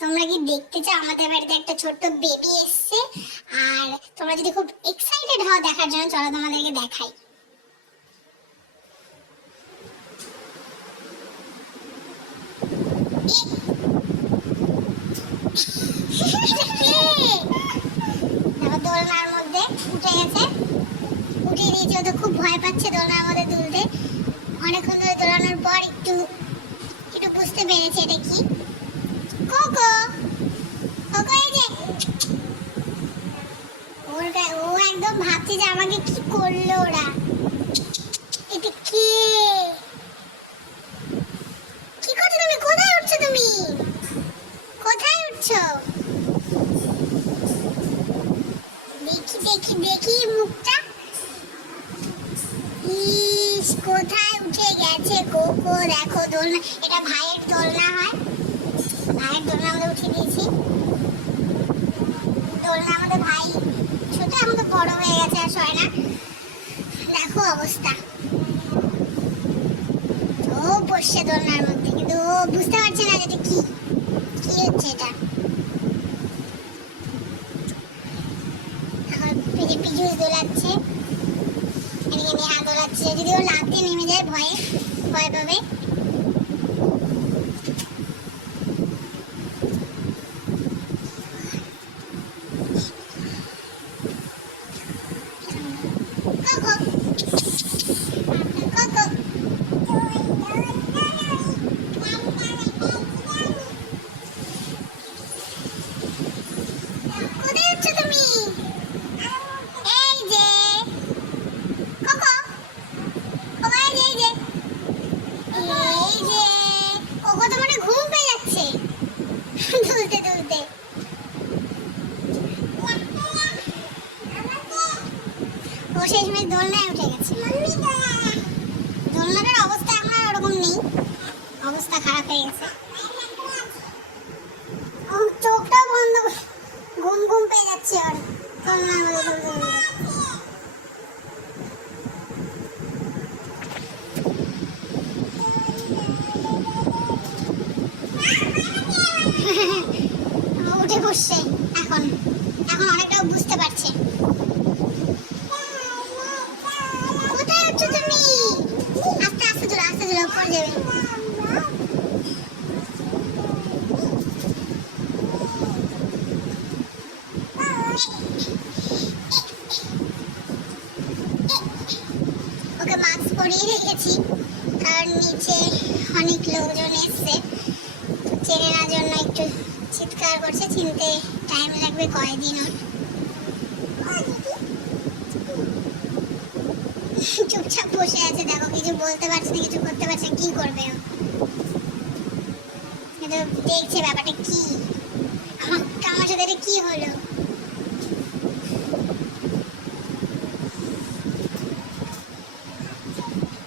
তোমরা কি দেখতে চাও আমাদের বাড়িতে একটা ছোট্ট বেবি এসেছে? আর তোমরা যদি খুব এক্সাইটেড হও দেখার জন্য, চলো তোমাদেরকে দেখাই। দোলনার মধ্যে উঠে গেছে, উঠিয়ে দিয়েছে। ও তো খুব ভয় পাচ্ছে দোলনার মধ্যে দুলতে। অনেকক্ষণ ধরে দোলানোর পর একটু বুঝতে পেরেছে এটা কি। কোকো কোকো, এই যে ও একদম ভাবছে যে আমাকে কি করলো ওরা। এটা কি কি করছো তুমি? কোথায় উঠছো তুমি? কোথায় উঠছো? দেখি দেখি দেখি মুখটা। ইস, কোথায় উঠে গেছে কোকো। দেখো দোলনা, এটা ভাইয়ের দোলনা হয়। ভাইয়ের দোলনা আমরা উঠিয়ে দিয়েছি। দোলনা আমাদের ভাই ছোট, আমাদের বড় হয়ে গেছে, আর সয় না। দেখো অবস্থা। ও বসছে দোলনার মধ্যে, কিন্তু ও বুঝতে পারছে না যেটা কি কি হচ্ছে। এটা এখন পিজুস দোলাচ্ছে, এদিকে নেহা দোলাচ্ছে। যদি ও লাফ দিয়ে নেমে যায় ভয় পাবে। ও শেষমেশ দোলনায় উঠে গেছে। দোলনাটার অবস্থা এখন আর ওরকম নেই, অবস্থা খারাপ হয়ে গেছে। চোখটাও বন্ধ, ঘুম ঘুম পেয়ে যাচ্ছে আর দোলনার মধ্যে দুলতে উঠে বসছে। এখন অনেকটা বুঝতে পারছে। কোথায় উঠছো তুমি? আস্তে আস্তে চলো, আস্তে চলো, পড়ে যাবে। ওকে মাস্ক পরিয়ে রেখেছি, কারণ নিচে অনেক লোকজন এসছে, চেনে না জন্য একটু চিৎকার করছে। চিনতে টাইম লাগবে কয়েকদিন। ওর চুপচাপ বসে আছে, দেখো কিছু বলতে পারছে না, কিছু করতে পারছে না। কি করবে ও? কিন্তু দেখছে ব্যাপারটা কি, আমার সাথে এটা কি হলো।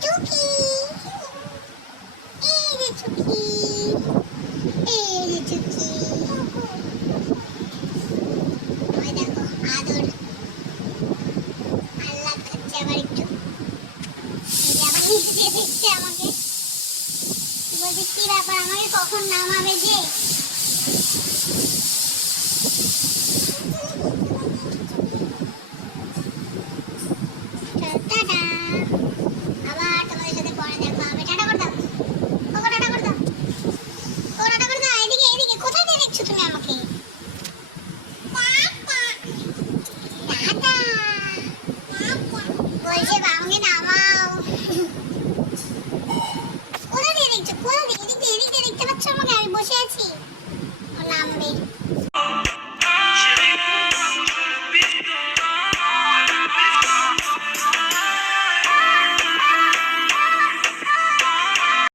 টুকি, এই যে টুকি, এই যে টুকি। ওই দেখো আদর আহ্লাদ খাচ্ছে আবার একটু। আবার নিচে দেখছে আমাকে, বলছে কি ব্যাপার, আমাকে কখন নামাবে যে।